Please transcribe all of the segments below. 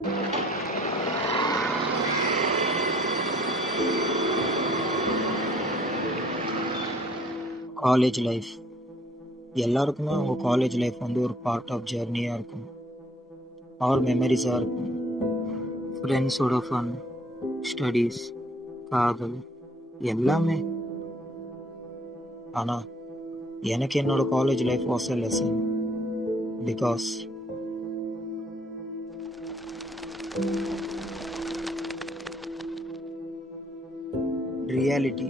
College life எல்லாருக்குமே அவங்க college life வந்து ஒரு பார்ட் ஆஃப் ஜர்னியாக இருக்கும். ஆர் மெமரிஸாக இருக்கும். ஃப்ரெண்ட்ஸோட ஃபன், ஸ்டடீஸ், காதல் எல்லாமே. ஆனால் எனக்கு என்னோட college life was a lesson. Because reality,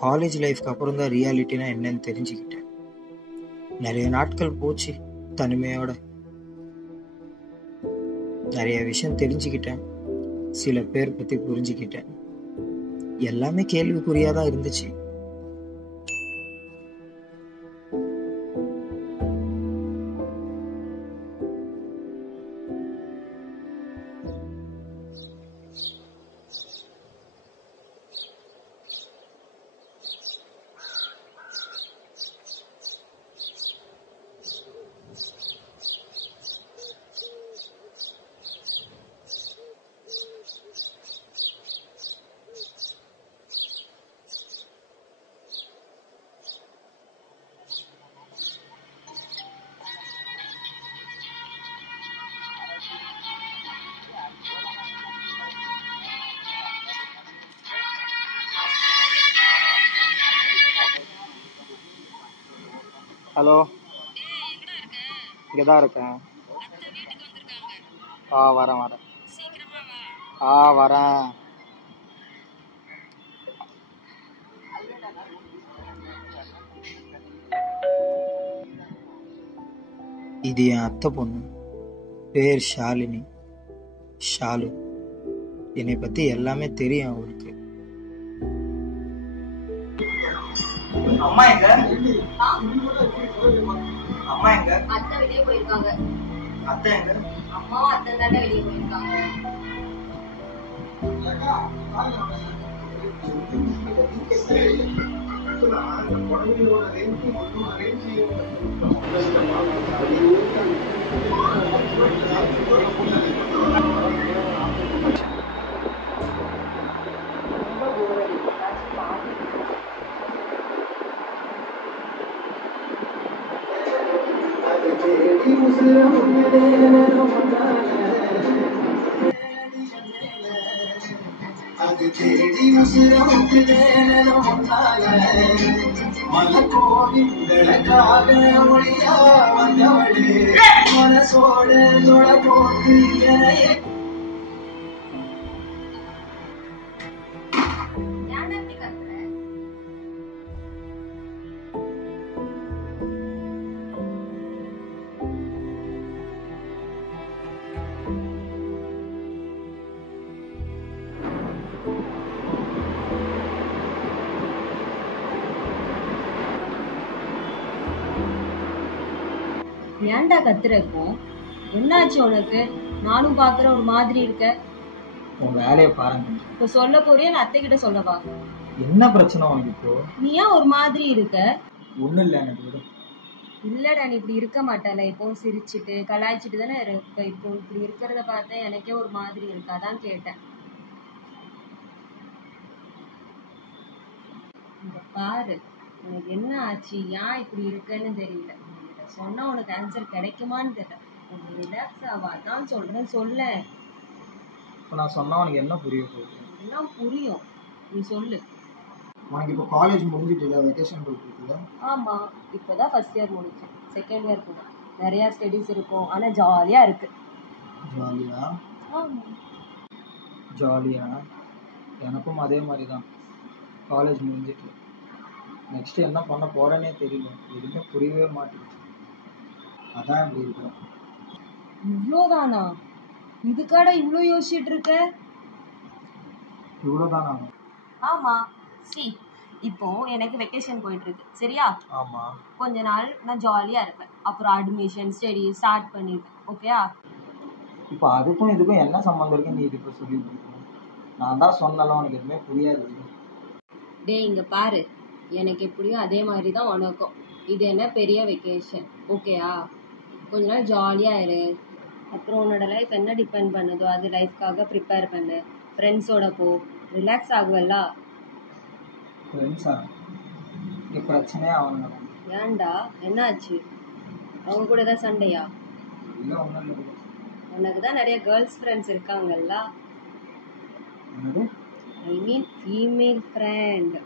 college லைஃப்க்கு அப்புறம் தான் ரியாலிட்டினா என்னன்னு தெரிஞ்சுக்கிட்டேன். நிறைய நாட்கள் போச்சு தனிமையோட. நிறைய விஷயம் தெரிஞ்சுக்கிட்டேன். சில பேர் பற்றி புரிஞ்சுக்கிட்டேன். எல்லாமே கேள்விக்குறியாக தான் இருந்துச்சு. ஹலோ, இங்கே தான் இருக்கேன். வரேன். வரேன். இது என் அத்தை பொண்ணு. பேர் ஷாலினி. ஷாலு. என்னை பற்றி எல்லாமே தெரியும் அவருக்கு. அம்மா எங்க? அத்தை வெளியே போயிருக்காங்க. அத்தை எங்க? அம்மாவும் அத்தை தானே வெளியே போயிருக்காங்க. அது தேடி மலக்கோவிந்தளக்காக ஒளியா வந்தவளே மனசோட தொட போட்டு எனையே ஏன்டா கத்துறக்கும்? என்னாச்சு உனக்கு? நானும் பாக்குற ஒரு மாதிரி இருக்க. உன் வேலையை பாருங்க. இப்ப சொல்ல போறியா நான் அத்தை கிட்ட சொல்லவா? என்ன பிரச்சனை உனக்கு இப்போ? நீ ஏன் ஒரு மாதிரி இருக்க? ஒண்ணும் இல்லை எனக்கு. இல்லடா, நீ இப்படி இருக்க மாட்டால. இப்போ சிரிச்சுட்டு கலாய்ச்சிட்டு தானே இருக்க. இப்போ இப்படி இருக்கிறத பார்த்தா எனக்கே ஒரு மாதிரி இருக்கு. அதான் கேட்டேன். இங்க பாரு, உனக்கு என்ன ஆச்சு? ஏன் இப்படி இருக்குன்னு தெரியல. சொன்னா உனக்கு ஆன்சர் கிடைக்குமான்னு தெரியல. கொஞ்சம் ரிலாக்ஸ் ஆவா தான் சொல்றேன். சொல்ல இப்போ நான் சொன்னா உனக்கு என்ன புரிய போகுது? எல்லாம் புரியும், நீ சொல்லு. உனக்கு இப்போ காலேஜ் முடிஞ்சிட்டு வெக்கேஷன் போயிட்டு? ஆமா, இப்பதான் ஃபர்ஸ்ட் இயர் முடிச்சேன். செகண்ட் இயர் போவேன். நிறைய ஸ்டடிஸ் இருக்கும், ஆனா ஜாலியா இருக்கு. ஜாலியா? ஆமா, ஜாலியா. எனக்கும் அதே மாதிரி தான். காலேஜ் முடிஞ்சிட்டு நெக்ஸ்ட் என்ன பண்ண போறேன்னே தெரியல. எதுவுமே புரியவே மாட்டேங்குது. அதான் இப்படி இருக்கிறேன். இவ்வளோதானா? இதுக்காட இவ்வளோ யோசிச்சுட்டு இருக்க? இவ்வளோதானா? ஆமா. இப்போ எனக்கு வெக்கேஷன் போயிட்டு இருக்கு, சரியா? ஆமா. கொஞ்ச நாள் நான் ஜாலியா இருப்பேன். அப்புறம் அட்மிஷன் ஸ்டடி ஸ்டார்ட் பண்ணிருப்பேன். ஓகேயா? இப்போ அதுக்கும் இதுக்கும் என்ன சம்மந்தம் இருக்கு? நீ இதுக்கு சொல்லிட்டு இருக்க. நான் தான் சொன்னாலும் உனக்கு எதுவுமே புரியாது. டேய், இங்க பாரு, எனக்கு எப்படியும் அதே மாதிரி தான் உனக்கும். இது என்ன பெரிய வெக்கேஷன், ஓகேயா? கொஞ்ச நாள் ஜாலியா இரு. அப்புறம் உன்னோட லைஃப் என்ன டிபெண்ட் பண்ணுதோ அது லைஃப்காக ப்ரிப்பேர் பண்ணு. ஃப்ரெண்ட்ஸோட போ, ரிலாக்ஸ் ஆகுவல்ல. ஃப்ரெண்ட்ஸா? இங்கே பிரச்சனையே அவனுங்க தான். ஏன்டா என்னாச்சு? அவங்க கூட ஏதாவது சண்டையா? இல்லை ஒன்றும் இல்லை. உனக்கு தான் நிறைய கேர்ள்ஸ் ஃப்ரெண்ட்ஸ் இருக்காங்கல்ல. என்னது? ஐ மீன் ஃபீமேல் ஃப்ரெண்ட்.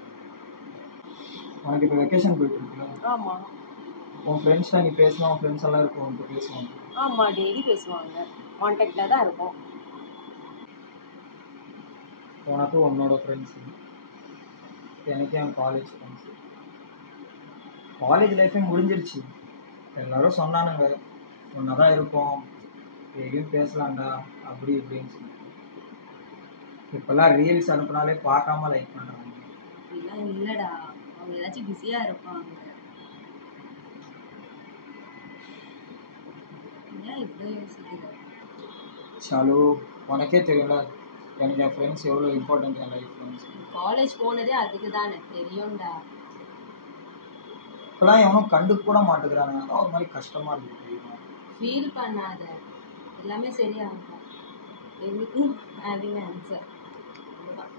உனக்கு இப்போ வெக்கேஷன் போயிட்டு இருக்குல்ல? ஆமாம். உன் ஃப்ரெண்ட்ஸ்லாம் நீ பேசலாம், உன் ஃப்ரெண்ட்ஸ் எல்லாம் இருக்கும் உன்கிட்ட பேசுவாங்க? ஆமாம், டெய்லி பேசுவாங்க, கான்டாக்டில் தான் இருக்கும். உனக்கு உன்னோட ஃப்ரெண்ட்ஸு, எனக்கு என் காலேஜ் ஃப்ரெண்ட்ஸு. காலேஜ் லைஃபே முடிஞ்சிருச்சு. எல்லோரும் சொன்னானுங்க ஒன்றா தான் இருப்போம், டெய்லியும் பேசலாம்டா அப்படி இப்படின்னு சொல்லி. இப்போல்லாம் ரீல்ஸ் அனுப்புனாலே பார்க்காம லைக் பண்ணுறாங்க. அப்படிலாம் இல்லைடா, அவங்க ஏதாச்சும் பிஸியாக இருப்பாங்க. ஏன் இவ்வளோ யோசிக்கிற? ஷாலு, உனக்கே தெரியல எனக்கு என் ஃப்ரெண்ட்ஸ் எவ்வளோ இம்பார்ட்டன்ட் என் லைஃப். காலேஜ் போனதே அதுக்கு தானே, தெரியும்டா. இப்போலாம் எவனும் கண்டுக்க கூட மாட்டேங்கிறாங்க. அதான் ஒரு மாதிரி கஷ்டமாக இருக்குது தெரியுமா? ஃபீல் பண்ணாத, எல்லாமே சரியாகும். Everything having answer. அதுதான்.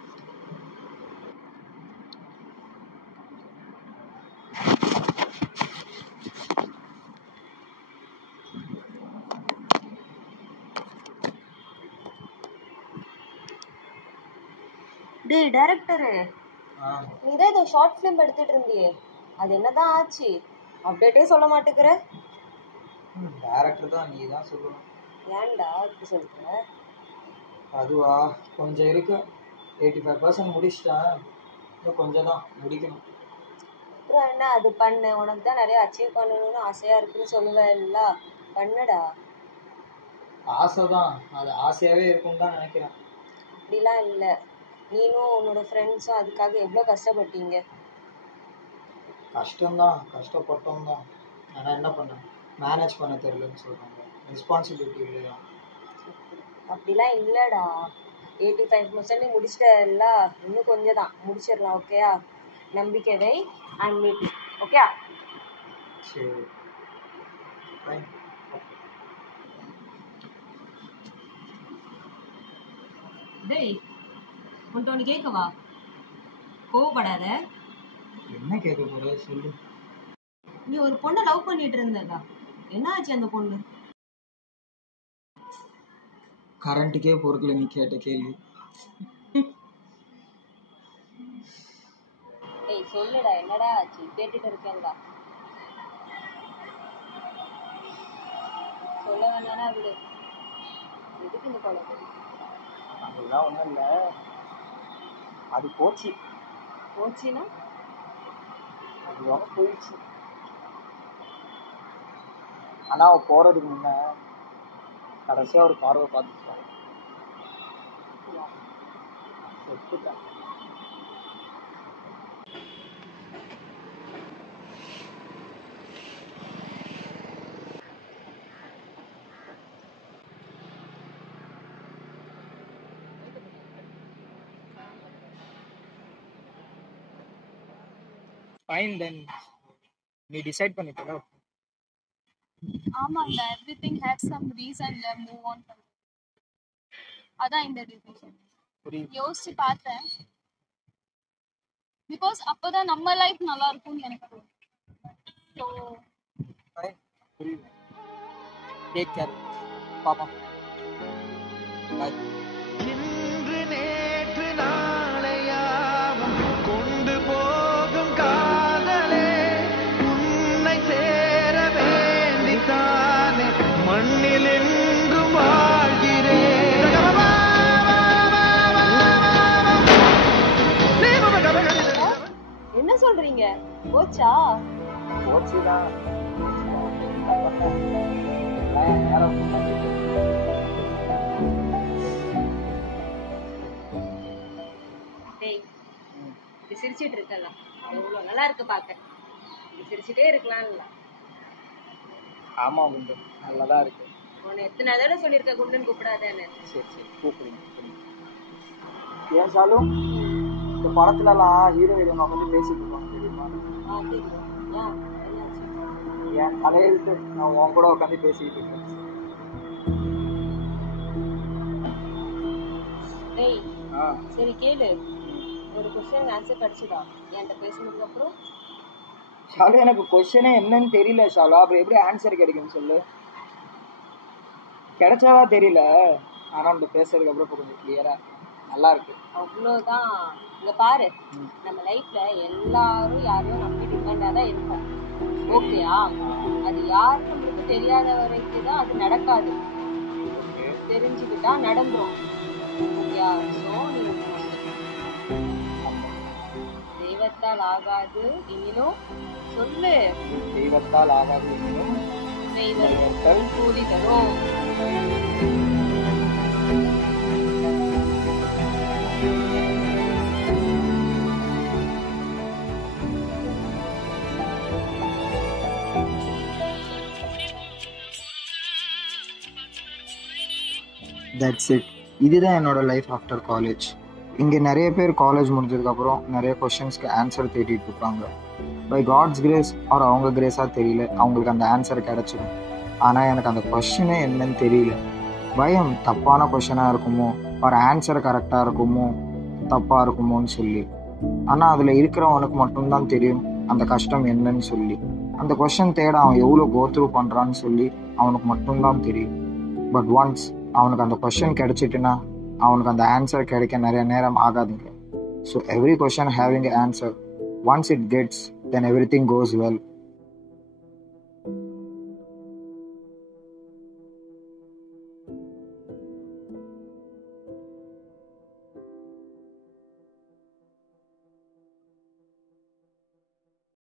டேய் டைரக்டரு, நீ தான் ஏதோ ஷார்ட் ஃபிலிம் எடுத்துட்டு இருந்தியே, அது என்னதான் ஆச்சு? அப்டேட்டே சொல்ல மாட்டேங்கிற. டேரக்டர் தான், நீ தான் சொல்லணும். ஏன்டா இப்படி சொல்ற? அதுவா, கொஞ்சம் இருக்கு. 85% முடிச்சிட்டேன், இன்னும் கொஞ்சம் தான் முடிக்கணும். அப்புறம் என்ன, அது பண்ணு. உனக்கு தான் நிறைய அச்சீவ் பண்ணணும்னு ஆசையா இருக்குன்னு சொல்லுவேன்ல, பண்ணுடா. ஆசை தான், அது ஆசையாகவே இருக்கும்னு தான் நினைக்கிறேன். அப்படிலாம் இல்லை, நீனும் உன்னோட ஃப்ரெண்ட்ஸும் அதுக்காக எவ்வளோ கஷ்டப்பட்டீங்க. கஷ்டம்தான், கஷ்டப்பட்டோம் தான். ஆனால் என்ன பண்ண, மேனேஜ் பண்ண தெரியலன்னு சொல்கிறாங்க. ரெஸ்பான்சிபிலிட்டி இல்லையா? அப்படிலாம் இல்லைடா, 85% முடிச்சிட்டல, இன்னும் கொஞ்சம் தான் முடிச்சிடலாம். ஓகேயா? நம்பிக்கை வை. And meet okay? சரி, ஃபைன். டேய், உன்ட்ட ஒன்று கேட்கவா? கோவப்படாத. என்ன கேட்க போகிற சொல்லு. நீ ஒரு பொண்ணை லவ் பண்ணிட்டு இருந்தடா, என்ன ஆச்சு அந்த பொண்ணு? கரண்ட்டுக்கே பொறுக்கல நீ கேட்ட கேள்வி. ஏய் சொல்லுடா, என்னடா ஆச்சு? கேட்டுட்டு இருக்கேன்டா. சொல்ல வேணானா விடு, எதுக்கு இந்த குழந்தை? அதெல்லாம் ஒன்றும் இல்லை, அது போச்சு. போச்சுன்னா அதுவாக போயிடுச்சு. ஆனால் அவன் போகிறதுக்கு முன்னே கடைசியாக ஒரு பார்வை பார்த்துட்டான், செத்துட்டான். ஃபைன் தென், நீ டிசைட் பண்ணிட்டல. ஆமாண்டா, எவ்ரிதிங் ஹேஸ் சம் ரீசன்ல மூவ் ஆன் பண்ணு. அதான் இந்த டிசிஷன். புரியுது. யோசிச்சு பார்த்தேன், பிகாஸ் அப்பதான் நம்ம லைஃப் நல்லா இருக்கும்னு எனக்கு தோணும். ஸோ ஃபைன், புரியுது. டேக் கேர் பாப்பா. பாய். இன்று நேற்று நாளையாவும் கொண்டு போகும் காதலே, உன்னை சேர வேண்டித்தானே மண்ணில் என்றும் வாழ்கிறேன். என்ன சொல்றீங்க? போச்சா? போச்சுதான். டேய், இப்படி சிரிச்சிட்டு இருக்கல, எவ்வளோ நல்லா இருக்கு பார்க்க. இப்படி சிரிச்சுட்டே இருக்கலாம்ல. ஆமா குண்டு, நல்லதான் இருக்கு. உன்னை எத்தனை தடவை சொல்லியிருக்க குண்டுன்னு கூப்பிடாதேன்னு. சரி சரி, கூப்பிடுங்க. ஏன் சாலு, இந்த படத்துலலாம் ஹீரோ ஹீரோயினை வந்து பேசிட்டு இருப்பாங்க தெரியுமா? தெரியும். ஏன், என்னாச்சு? என் தலையெழுத்து, நான் உன் கூட உட்காந்து பேசிக்கிட்டு இருக்கேன். டேய் ஆ சரி கேளு, ஒரு கொஸ்டின் ஆன்சர் கிடைச்சதா என்கிட்ட பேசினதுக்கு அப்புறம்? ஷாலு எனக்கு கொஸ்டினே என்னன்னு தெரியல ஷாலு, அப்புறம் எப்படி ஆன்சர் கிடைக்கும்னு சொல்லு. கிடைச்சதா தெரியல, ஆனால் நம்ம பேசுறதுக்கு அப்புறம் இப்போ கொஞ்சம் கிளியரா நல்லா இருக்கு. அவ்வளோதான். இங்க பாரு, நம்ம லைஃப்ல எல்லாரும் யாரையும் நம்பி டிபெண்டா தான் இருப்போம். ஓகேயா? அது யாரும் நம்மளுக்கு தெரியாத வரைக்கும் தான் அது நடக்காது. தெரிஞ்சுக்கிட்டா நடந்துரும். ஓகேயா? ஸோ நீ தெய்வத்தால் ஆகாது எனினும் சொல்லு, தெய்வத்தால் ஆகாது எனினும் தெய்வத்தால் கூலி தரும். That's it. இதுதான் என்னோட லைஃப் ஆஃப்டர் காலேஜ். இங்கே நிறைய பேர் காலேஜ் முடிஞ்சதுக்கப்புறம் நிறைய கொஷின்ஸ்க்கு ஆன்சர் தேடிட்டு இருப்பாங்க. பை காட்ஸ் கிரேஸ் ஆர் அவங்க கிரேஸாக தெரியல, அவங்களுக்கு அந்த ஆன்சர் கிடச்சிடும். ஆனால் எனக்கு அந்த கொஷினே என்னன்னு தெரியல. பயம் தப்பான கொஷனாக இருக்குமோ, ஒரு ஆன்சர் கரெக்டாக இருக்குமோ, தப்பாக இருக்குமோன்னு சொல்லி. ஆனால் அதில் இருக்கிறவனுக்கு மட்டும்தான் தெரியும் அந்த கஷ்டம் என்னன்னு சொல்லி. அந்த கொஷின் தேட அவன் எவ்வளோ கோத்ரூ பண்ணுறான்னு சொல்லி அவனுக்கு மட்டும்தான் தெரியும். பட் ஒன்ஸ் அவனுக்கு அந்த கொஷின் கிடைச்சிட்டுன்னா அவனுக்கு அந்த ஆன்சர் கிடைக்க நிறைய நேரம் ஆகாதுங்க. So every question having answer. Once it gets then every thing cos well.